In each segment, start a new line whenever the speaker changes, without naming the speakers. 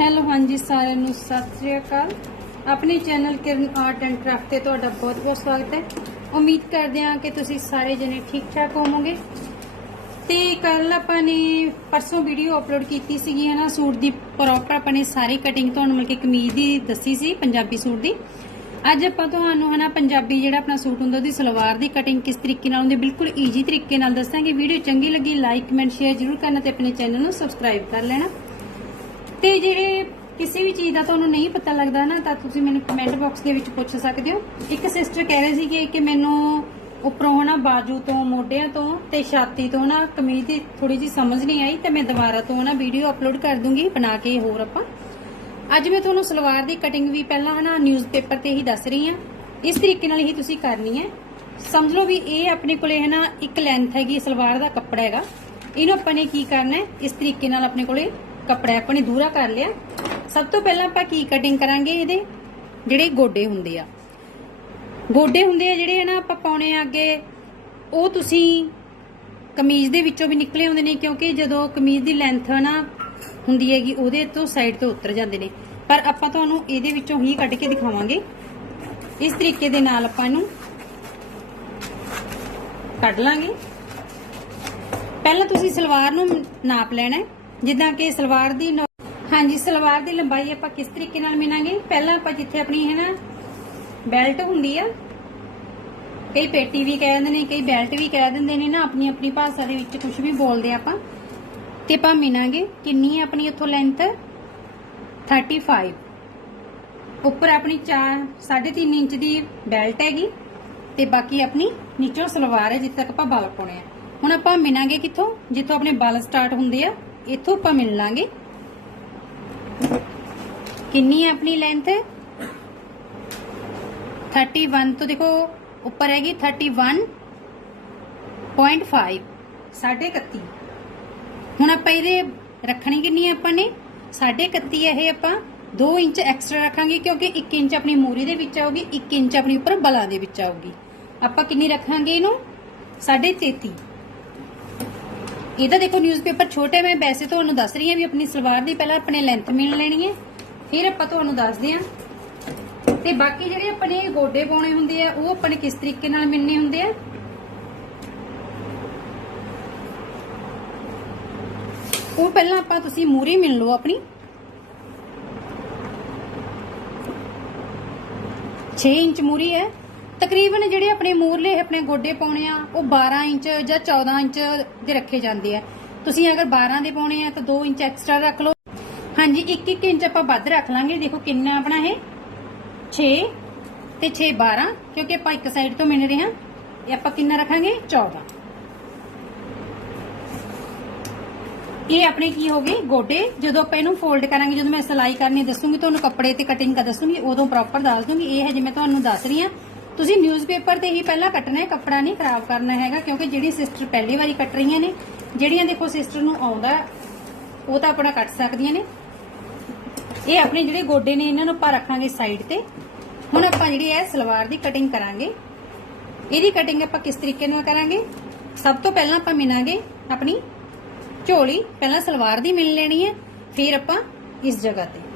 Hello, ਹਾਂਜੀ, ਸਾਰਿਆਂ ਨੂੰ ਸਤਿ ਸ੍ਰੀ ਅਕਾਲ। ਆਪਣੇ channel Kiran art and craft ਤੇ ਤੁਹਾਡਾ ਬਹੁਤ-ਬਹੁਤ ਸਵਾਗਤ ਹੈ। ਉਮੀਦ ਕਰਦੇ ਹਾਂ ਕਿ ਤੁਸੀਂ ਸਾਰੇ ਜਣੇ ਠੀਕ-ਠਾਕ ਹੋਵੋਗੇ। ਤੇ ਕੱਲ ਆਪਾਂ ਨੇ ਪਰਸੋਂ ਵੀਡੀਓ ਅਪਲੋਡ ਕੀਤੀ ਸੀਗੀ, ਹੈ ਨਾ, ਸੂਟ ਦੀ ਪ੍ਰੋਪਰ ਆਪਾਂ ਨੇ ਸਾਰੀ ਕਟਿੰਗ ਤੁਹਾਨੂੰ ਮਿਲ ਕੇ ਕਮੀਜ਼ ਦੀ ਦੱਸੀ ਸੀ, ਪੰਜਾਬੀ ਸੂਟ ਦੀ। ਅੱਜ ਆਪਾਂ ਤੁਹਾਨੂੰ ਹਨਾ ਪੰਜਾਬੀ ਜਿਹੜਾ ਆਪਣਾ ਸੂਟ ਹੁੰਦਾ, ਉਹਦੀ ਸਲਵਾਰ ਦੀ ਕਟਿੰਗ ਕਿਸ ਤਰੀਕੇ ਨਾਲ ਹੁੰਦੀ, ਬਿਲਕੁਲ ਈਜ਼ੀ ਤਰੀਕੇ ਨਾਲ ਦੱਸਾਂਗੇ। ਵੀਡੀਓ ਚੰਗੀ ਲੱਗੀ ਲਾਈਕ ਕਮੈਂਟ ਸ਼ੇਅਰ ਜ਼ਰੂਰ ਕਰਨਾ ਤੇ ਆਪਣੇ ਚੈਨਲ ਨੂੰ ਸਬਸਕ੍ਰਾਈਬ ਕਰ ਲੈਣਾ। ਤੇ ਜਿਹੜੇ ਕਿਸੇ ਵੀ ਚੀਜ਼ ਦਾ ਤੁਹਾਨੂੰ ਨਹੀਂ ਪਤਾ ਲੱਗਦਾ ਨਾ, ਤਾਂ ਤੁਸੀਂ ਮੈਨੂੰ ਕਮੈਂਟ ਬਾਕਸ ਦੇ ਵਿੱਚ ਪੁੱਛ ਸਕਦੇ ਹੋ। ਇੱਕ ਸਿਸਟਰ ਕਹਿ ਰਹੇ ਸੀਗੇ ਕਿ ਮੈਨੂੰ ਉੱਪਰੋਂ ਹਨਾ ਬਾਜੂ ਤੋਂ, ਮੋਢਿਆਂ ਤੋਂ ਤੇ ਛਾਤੀ ਤੋਂ ਨਾ ਕਮੀਜ਼ ਦੀ ਥੋੜੀ ਜੀ ਸਮਝ ਨਹੀਂ ਆਈ ਤੇ ਮੈਂ ਦੁਬਾਰਾ ਤੋਂ ਨਾ ਵੀਡੀਓ ਅਪਲੋਡ ਕਰ ਦੂੰਗੀ, ਬਣਾ ਕੇ ਹੋਰ ਆਪਾਂ। ਅੱਜ ਮੈਂ ਤੁਹਾਨੂੰ ਸਲਵਾਰ ਦੀ ਕਟਿੰਗ ਵੀ ਪਹਿਲਾਂ ਹਨਾ ਨਿਊਜ਼ਪੇਪਰ ਤੇ ਹੀ ਦੱਸ ਰਹੀ ਹਾਂ। ਇਸ ਤਰੀਕੇ ਨਾਲ ਹੀ ਤੁਸੀਂ ਕਰਨੀ ਹੈ। ਸਮਝ ਲਓ ਵੀ ਇਹ ਆਪਣੇ ਕੋਲੇ ਹੈ ਨਾ ਇੱਕ ਲੈਂਥ ਹੈਗੀ ਸਲਵਾਰ ਦਾ ਕੱਪੜਾ ਹੈਗਾ। ਇਹਨੂੰ ਆਪਾਂ ਨੇ ਕੀ ਕਰਨਾ ਹੈ? ਇਸ ਤਰੀਕੇ ਨਾਲ ਆਪਣੇ ਕੋਲੇ ਕੱਪੜਾ ਆਪਾਂ ਨੇ ਦੂਰਾ ਕਰ ਲਿਆ। ਸਭ ਤੋਂ ਪਹਿਲਾਂ ਆਪਾਂ ਕੀ ਕਟਿੰਗ ਕਰਾਂਗੇ ਇਹਦੇ? ਜਿਹੜੇ ਗੋਡੇ ਹੁੰਦੇ ਆ। ਗੋਡੇ ਹੁੰਦੇ ਆ ਜਿਹੜੇ ਹਨਾ ਆਪਾਂ ਪਾਉਣੇ ਆ ਅੱਗੇ। ਉਹ ਤੁਸੀਂ ਕਮੀਜ਼ ਦੇ ਵਿੱਚੋਂ ਵੀ ਨਿਕਲੇ ਆਉਂਦੇ ਨੇ ਕਿਉਂਕਿ ਜਦੋਂ ਕਮੀਜ਼ ਦੀ ਲੈਂਥ ਨਾ ਹੁੰਦੀ ਹੈਗੀ, ਉਹਦੇ ਤੋਂ ਸਾਈਡ ਤੋਂ ਉਤਰ ਜਾਂਦੇ ਨੇ। ਪਰ ਆਪਾਂ ਤੁਹਾਨੂੰ ਇਹਦੇ ਵਿੱਚੋਂ ਹੀ ਕੱਢ ਕੇ ਦਿਖਾਵਾਂਗੇ। ਇਸ ਤਰੀਕੇ ਦੇ ਨਾਲ ਆਪਾਂ ਇਹਨੂੰ ਕੱਢ ਲਾਂਗੇ। ਪਹਿਲਾਂ ਤੁਸੀਂ ਸਲਵਾਰ ਨੂੰ ਨਾਪ ਲੈਣਾ ਹੈ। ਜਿੱਦਾਂ ਕਿ ਸਲਵਾਰ ਦੀ ਹਾਂਜੀ, ਸਲਵਾਰ ਦੀ ਲੰਬਾਈ ਆਪਾਂ ਕਿਸ ਤਰੀਕੇ ਨਾਲ ਮਿਣਾਂਗੇ ਪਹਿਲਾਂ ਆਪਾਂ ਜਿੱਥੇ ਆਪਣੀ ਹੈ ਨਾ, ਬੈਲਟ ਹੁੰਦੀ ਆ, ਕਈ ਪੇਟੀ ਵੀ ਕਹਿ ਦਿੰਦੇ ਨੇ, ਕਈ ਬੈਲਟ ਵੀ ਕਹਿ ਦਿੰਦੇ ਨੇ ਨਾ, ਆਪਣੀ ਆਪਣੀ ਭਾਸ਼ਾ ਦੇ ਵਿੱਚ ਕੁਝ ਵੀ ਬੋਲਦੇ ਆ ਆਪਾਂ। ਤੇ ਆਪਾਂ ਮਿਣਾਂਗੇ ਕਿੰਨੀ ਹੈ ਆਪਣੀ ਇੱਥੋਂ ਲੈਂਥ 35 ਉੱਪਰ ਆਪਣੀ 4 3.5 ਇੰਚ ਦੀ ਬੈਲਟ ਹੈਗੀ, ਤੇ ਬਾਕੀ ਆਪਣੀ ਨੀਚੋਂ ਸਲਵਾਰ ਹੈ, ਜਿੱਥੇ ਤੱਕ ਆਪਾਂ ਬਲ ਪਾਉਣੇ ਆ। ਹੁਣ ਆਪਾਂ ਮਿਣਾਂਗੇ ਕਿੱਥੋਂ? ਜਿੱਥੋਂ ਆਪਣੇ ਬਲ ਸਟਾਰਟ ਹੁੰਦੇ ਆ। ਇੱਥੋਂ ਆਪਾਂ ਮਿਲ ਲਾਂਗੇ ਕਿੰਨੀ ਹੈ ਆਪਣੀ ਲੈਂਥ 31 ਤੋਂ ਦੇਖੋ ਉੱਪਰ ਹੈਗੀ 31.5 ਸਾਢੇ 31 ਹੁਣ ਆਪਾਂ ਇਹਦੇ ਰੱਖਣੀ ਕਿੰਨੀ ਹੈ ਆਪਾਂ ਨੇ ਸਾਢੇ 31 ਇਹ ਆਪਾਂ 2 ਇੰਚ ਐਕਸਟਰਾ ਰੱਖਾਂਗੇ ਕਿਉਂਕਿ 1 ਇੰਚ ਆਪਣੀ ਮੂਰੀ ਦੇ ਵਿੱਚ ਆਊਗੀ 1 ਇੰਚ ਆਪਣੀ ਉੱਪਰ ਬਲਾਂ ਦੇ ਵਿੱਚ ਆਊਗੀ ਆਪਾਂ ਕਿੰਨੀ ਰੱਖਾਂਗੇ ਇਹਨੂੰ ਸਾਢੇ 33 ਇਹਦਾ ਦੇਖੋ ਨਿਊਜ਼ਪੇਪਰ ਛੋਟੇ ਮੈਂ ਵੈਸੇ ਤੁਹਾਨੂੰ ਦੱਸ ਰਹੀ ਹਾਂ ਵੀ ਆਪਣੀ ਸਲਵਾਰ ਦੀ ਪਹਿਲਾਂ ਆਪਣੇ ਲੈਂਥ ਮਿਲ ਲੈਣੀ ਹੈ। ਫਿਰ ਆਪਾਂ ਤੁਹਾਨੂੰ ਦੱਸਦੇ ਹਾਂ। ਤੇ ਬਾਕੀ ਜਿਹੜੇ ਆਪਣੇ ਗੋਡੇ ਪਾਉਣੇ ਹੁੰਦੇ ਆ, ਉਹ ਆਪਣੇ ਕਿਸ ਤਰੀਕੇ ਨਾਲ ਮਿਲਨੇ ਹੁੰਦੇ ਆ? ਉਹ ਪਹਿਲਾਂ ਆਪਾਂ ਤੁਸੀਂ ਮੂਰੀ ਮਿਲ ਲਓ ਆਪਣੀ। 6 ਇੰਚ ਮੂਰੀ ਹੈ। ਤਕਰੀਬਨ ਜਿਹੜੇ ਆਪਣੇ ਮੂਰਲੇ ਆਪਣੇ ਗੋਡੇ ਪਾਉਣੇ ਆ, ਉਹ 12 ਇੰਚ ਜਾਂ 14 ਇੰਚ ਦੇ ਰੱਖੇ ਜਾਂਦੇ ਆ। ਤੁਸੀਂ ਅਗਰ 12 ਦੇ ਪਾਉਣੇ ਆ ਤਾਂ 2 ਇੰਚ ਐਕਸਟਰਾ ਰੱਖ ਲਓ। ਹਾਂਜੀ 1-1 ਇੰਚ ਆਪਾਂ ਵੱਧ ਰੱਖ ਲਾਂਗੇ। ਦੇਖੋ ਕਿੰਨਾ ਆਪਣਾ ਇਹ? 6 ਤੇ 6 12 ਕਿਉਂਕਿ ਆਪਾਂ ਇੱਕ ਸਾਈਡ ਤੋਂ ਮਿਣ ਰਹੇ ਹਾਂ। ਇਹ ਆਪਾਂ ਕਿੰਨਾ ਰੱਖਾਂਗੇ? 14 ਇਹ ਆਪਣੇ ਕੀ ਹੋ ਗਏ? ਗੋਡੇ। ਜਦੋਂ ਆਪਾਂ ਇਹਨੂੰ ਫੋਲਡ ਕਰਾਂਗੇ, ਜਦੋਂ ਮੈਂ ਸਿਲਾਈ ਕਰਨੀ ਦੱਸੂਗੀ, ਤੁਹਾਨੂੰ ਕੱਪੜੇ ਤੇ ਕਟਿੰਗ ਕਰ ਦੱਸੂਗੀ, ਉਦੋਂ ਪ੍ਰੋਪਰ ਦੱਸ ਦੂੰਗੀ। ਇਹ ਹੈ ਜਿਵੇਂ ਤੁਹਾਨੂੰ ਦੱਸ ਰਹੀ ਹਾਂ। ਤੁਸੀਂ ਨਿਊਜ਼ਪੇਪਰ ਤੇ ਹੀ ਪਹਿਲਾਂ ਕੱਟਣਾ ਹੈ, ਕੱਪੜਾ ਨਹੀਂ ਖਰਾਬ ਕਰਨਾ ਹੈਗਾ, ਕਿਉਂਕਿ ਜਿਹੜੀ ਸਿਸਟਰ ਪਹਿਲੀ ਵਾਰੀ ਕੱਟ ਰਹੀਆਂ ਨੇ, ਜਿਹੜੀਆਂ ਦੇਖੋ ਸਿਸਟਰ ਨੂੰ ਆਉਂਦਾ, ਉਹ ਤਾਂ ਆਪਣਾ ਕੱਟ ਸਕਦੀਆਂ ਨੇ। ਇਹ ਆਪਣੇ ਜਿਹੜੇ ਗੋਡੇ ਨੇ, ਇਹਨਾਂ ਨੂੰ ਆਪਾਂ ਰੱਖਾਂਗੇ ਸਾਈਡ ਤੇ। ਹੁਣ ਆਪਾਂ ਜਿਹੜੀ ਹੈ ਸਲਵਾਰ ਦੀ ਕਟਿੰਗ ਕਰਾਂਗੇ, ਇਹਦੀ ਕਟਿੰਗ ਆਪਾਂ ਕਿਸ ਤਰੀਕੇ ਨਾਲ ਕਰਾਂਗੇ? ਸਭ ਤੋਂ ਪਹਿਲਾਂ ਆਪਾਂ ਮਿਣਾਂਗੇ ਆਪਣੀ ਝੋਲੀ, ਪਹਿਲਾਂ ਸਲਵਾਰ ਦੀ ਮਿਲ ਲੈਣੀ ਹੈ, ਫਿਰ ਆਪਾਂ ਇਸ ਜਗ੍ਹਾ ਤੇ।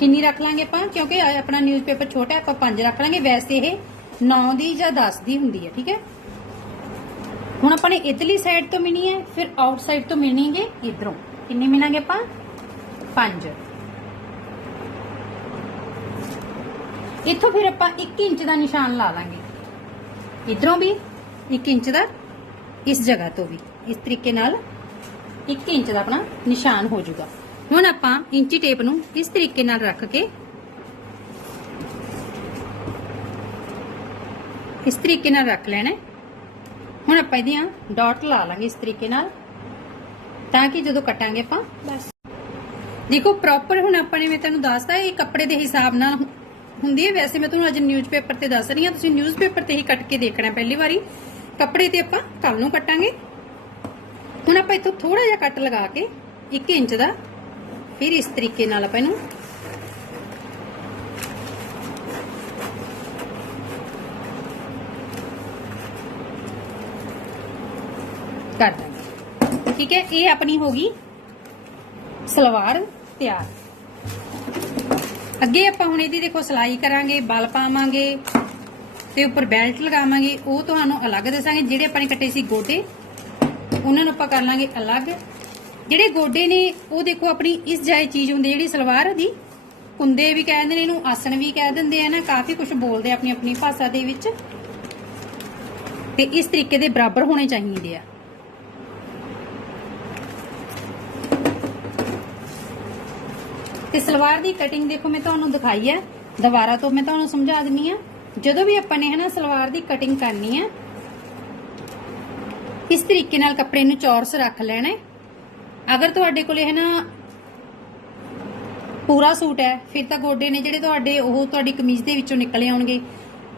ਕਿੰਨੀ ਰੱਖ ਲਾਂਗੇ ਆਪਾਂ? ਕਿਉਂਕਿ ਆ- ਆਪਣਾ ਨਿਊਜ਼ਪੇਪਰ ਛੋਟਾ ਹੈ, ਆਪਾਂ 5 ਰੱਖ ਲਾਂਗੇ। ਵੈਸੇ ਇਹ 9 ਦੀ ਜਾਂ 10 ਦੀ ਹੁੰਦੀ ਹੈ ਠੀਕ ਹੈ? ਹੁਣ ਆਪਾਂ ਨੇ ਇਧਰਲੀ ਸਾਈਡ ਤੋਂ ਮਿਣੀ ਹੈ ਫਿਰ ਆਊਟ ਸਾਈਡ ਤੋਂ ਮਿਣੀਗੇ ਇਧਰੋਂ। ਕਿੰਨੀ ਮਿਣਾਂਗੇ ਆਪਾਂ? 5 ਇੱਥੋਂ ਫਿਰ ਆਪਾਂ 1 ਇੰਚ ਦਾ ਨਿਸ਼ਾਨ ਲਾ ਲਾਂਗੇ। ਇਧਰੋਂ ਵੀ 1 ਇੰਚ ਦਾ ਇਸ ਜਗ੍ਹਾ ਤੋਂ ਵੀ। ਇਸ ਤਰੀਕੇ ਨਾਲ 1 ਇੰਚ ਦਾ ਆਪਣਾ ਨਿਸ਼ਾਨ ਹੋ ਜਾਊਗਾ। ਹੁਣ ਆਪਾਂ ਇੰਚੀ ਟੇਪ ਨੂੰ ਇਸ ਤਰੀਕੇ ਨਾਲ ਰੱਖ ਕੇ ਇਸ ਤਰੀਕੇ ਨਾਲ ਰੱਖ ਲੈਣਾ। ਹੁਣ ਆਪਾਂ ਇਹਦੀਆਂ ਡਾਟ ਲਾ ਲਾਂਗੇ ਇਸ ਤਰੀਕੇ ਨਾਲ ਤਾਂ ਕਿ ਜਦੋਂ ਕਟਾਂਗੇ ਆਪਾਂ ਬਸ। ਦੇਖੋ ਪ੍ਰੋਪਰ ਹੁਣ ਆਪਾਂ ਨੇ ਮੈਂ ਤੁਹਾਨੂੰ ਦੱਸਦਾ ਇਹ ਕੱਪੜੇ ਦੇ ਹਿਸਾਬ ਨਾਲ ਹੁੰਦੀ ਹੈ। ਵੈਸੇ ਮੈਂ ਤੁਹਾਨੂੰ ਅੱਜ ਨਿਊਜ਼ਪੇਪਰ ਤੇ ਦੱਸ ਰਹੀ ਹਾਂ ਤੁਸੀਂ ਨਿਊਜ਼ਪੇਪਰ ਤੇ ਹੀ ਕੱਟ ਕੇ ਦੇਖਣਾ ਪਹਿਲੀ ਵਾਰੀ। ਕੱਪੜੇ ਤੇ ਆਪਾਂ ਕੱਲ ਨੂੰ ਕੱਟਾਂਗੇ। ਹੁਣ ਆਪਾਂ ਇੱਥੋਂ ਥੋੜਾ ਜਿਹਾ ਕੱਟ ਲਗਾ ਕੇ 1 ਇੰਚ ਦਾ ਫਿਰ ਇਸ ਤਰੀਕੇ ਨਾਲ ਆਪਾਂ ਇਹਨੂੰ ਕਰ ਦਾਂਗੇ। ਠੀਕ ਹੈ, ਇਹ ਆਪਣੀ ਹੋ ਗਈ ਸਲਵਾਰ ਤਿਆਰ। ਅੱਗੇ ਆਪਾਂ ਹੁਣ ਇਹਦੀ ਦੇਖੋ ਸਿਲਾਈ ਕਰਾਂਗੇ, ਬਲ ਪਾਵਾਂਗੇ ਤੇ ਉੱਪਰ ਬੈਲਟ ਲਗਾਵਾਂਗੇ। ਉਹ ਤੁਹਾਨੂੰ ਅਲੱਗ ਦੱਸਾਂਗੇ, ਜਿਹੜੇ ਆਪਾਂ ਨੇ ਕੱਟੇ ਸੀ ਗੋਟੇ ਉਹਨਾਂ ਨੂੰ ਆਪਾਂ ਕਰ ਲਾਂਗੇ ਅਲੱਗ। ਜਿਹੜੇ ਗੋਡੇ ਨੇ, ਉਹ ਦੇਖੋ ਆਪਣੀ ਇਸ ਜਾਈ ਚੀਜ਼ ਹੁੰਦੀ ਜਿਹੜੀ ਸਲਵਾਰ ਦੀ। ਕੁੰਦੇ ਵੀ ਕਹਿੰਦੇ ਨੇ, ਇਹਨੂੰ ਆਸਣ ਵੀ ਕਹਿ ਦਿੰਦੇ ਆ ਨਾ, ਕਾਫੀ ਕੁਝ ਬੋਲਦੇ ਆਪਣੀ ਆਪਣੀ ਭਾਸ਼ਾ ਦੇ ਵਿੱਚ। ਤੇ ਇਸ ਤਰੀਕੇ ਦੇ ਬਰਾਬਰ ਹੋਣੇ ਚਾਹੀਦੇ ਆ। ਤੇ ਸਲਵਾਰ ਦੀ ਕਟਿੰਗ ਦੇਖੋ ਮੈਂ ਤੁਹਾਨੂੰ ਦਿਖਾਈ ਹੈ। ਦੁਬਾਰਾ ਤੋਂ ਮੈਂ ਤੁਹਾਨੂੰ ਸਮਝਾ ਦਿੰਨੀ ਆ। ਜਦੋਂ ਵੀ ਆਪਾਂ ਨੇ ਹਨਾ ਸਲਵਾਰ ਦੀ ਕਟਿੰਗ ਕਰਨੀ ਹੈ ਇਸ ਤਰੀਕੇ ਨਾਲ ਕੱਪੜੇ ਨੂੰ ਚੌਰਸ ਰੱਖ ਲੈਣਾ ਹੈ। ਅਗਰ ਤੁਹਾਡੇ ਕੋਲੇ ਹੈ ਨਾ ਪੂਰਾ ਸੂਟ ਹੈ, ਫਿਰ ਤਾਂ ਗੋਡੇ ਨੇ ਜਿਹੜੇ ਤੁਹਾਡੇ, ਉਹ ਤੁਹਾਡੀ ਕਮੀਜ਼ ਦੇ ਵਿੱਚੋਂ ਨਿਕਲੇ ਆਉਣਗੇ।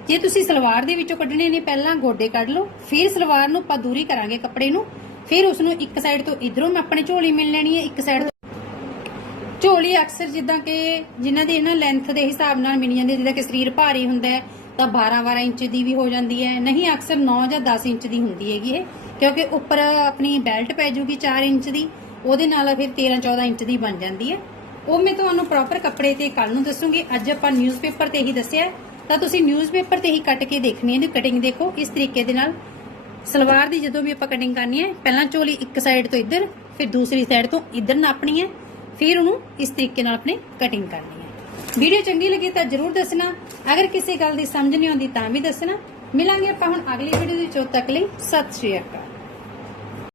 ਜੇ ਤੁਸੀਂ ਸਲਵਾਰ ਦੇ ਵਿੱਚੋਂ ਕੱਢਣੇ ਨੇ, ਪਹਿਲਾਂ ਗੋਡੇ ਕੱਢ ਲਓ, ਫਿਰ ਸਲਵਾਰ ਨੂੰ ਆਪਾਂ ਦੂਰੀ ਕਰਾਂਗੇ ਕੱਪੜੇ ਨੂੰ, ਫਿਰ ਉਸ ਨੂੰ ਇੱਕ ਸਾਈਡ ਤੋਂ ਇਧਰੋਂ ਆਪਣੇ ਝੋਲੀ ਮਿਲ ਲੈਣੀ ਹੈ, ਇੱਕ ਸਾਈਡ ਝੋਲੀ ਅਕਸਰ ਜਿੱਦਾਂ ਕਿ ਜਿਨ੍ਹਾਂ ਦੀ ਨਾ ਲੈਂਥ ਦੇ ਹਿਸਾਬ ਨਾਲ ਮਿਲ ਜਾਂਦੀ ਹੈ ਜਿੱਦਾਂ ਕਿ ਸਰੀਰ ਭਾਰੀ ਹੁੰਦਾ ਹੈ, ਤਾਂ 12-12 ਇੰਚ ਦੀ ਵੀ ਹੋ ਜਾਂਦੀ ਹੈ। ਨਹੀਂ, ਅਕਸਰ 9 ਜਾਂ 10 ਇੰਚ ਦੀ ਹੁੰਦੀ ਹੈਗੀ ਇਹ ਕਿਉਂਕਿ ਉੱਪਰ ਆਪਣੀ ਬੈਲਟ ਪੈ ਜੂਗੀ 4 ਇੰਚ ਦੀ। ਉਹਦੇ ਨਾਲ ਫਿਰ 13-14 ਇੰਚ ਦੀ ਬਣ ਜਾਂਦੀ ਹੈ। ਉਹ ਮੈਂ ਤੁਹਾਨੂੰ ਪ੍ਰੋਪਰ ਕੱਪੜੇ ਤੇ ਕੱਲ ਨੂੰ ਦੱਸੂਗੀ। ਅੱਜ ਆਪਾਂ ਨਿਊਜ਼ਪੇਪਰ ਤੇ ਹੀ ਦੱਸਿਆ ਤਾਂ ਤੁਸੀਂ ਨਿਊਜ਼ਪੇਪਰ ਤੇ ਹੀ ਕੱਟ ਕੇ ਦੇਖਣੀ ਹੈ। ਇਹਦੀ ਕਟਿੰਗ ਦੇਖੋ, ਇਸ ਤਰੀਕੇ ਦੇ ਨਾਲ। ਸਲਵਾਰ ਦੀ ਜਦੋਂ ਵੀ ਆਪਾਂ ਕਟਿੰਗ ਕਰਨੀ ਹੈ, ਪਹਿਲਾਂ ਝੋਲੀ ਇੱਕ ਸਾਈਡ ਤੋਂ ਇੱਧਰ, ਫਿਰ ਦੂਸਰੀ ਸਾਈਡ ਤੋਂ ਇੱਧਰ ਨਾਪਣੀ ਹੈ। ਫਿਰ ਉਹਨੂੰ ਇਸ ਤਰੀਕੇ ਨਾਲ ਆਪਣੇ ਕਟਿੰਗ ਕਰਨੀ ਹੈ। ਵੀਡੀਓ ਚੰਗੀ ਲੱਗੀ ਤਾਂ ਜਰੂਰ ਦੱਸਣਾ। ਅਗਰ ਕਿਸੇ ਗੱਲ ਦੀ ਸਮਝ ਨਹੀਂ ਆਉਂਦੀ ਤਾਂ ਵੀ ਦੱਸਣਾ। ਮਿਲਾਂਗੇ ਆਪਾਂ ਹੁਣ ਅਗਲੀ ਵੀਡੀਓ ਦੇ ਵਿੱਚ। ਤੱਕ ਲਈ ਸਤਿ ਸ਼੍ਰੀ ਅਕਾਲ।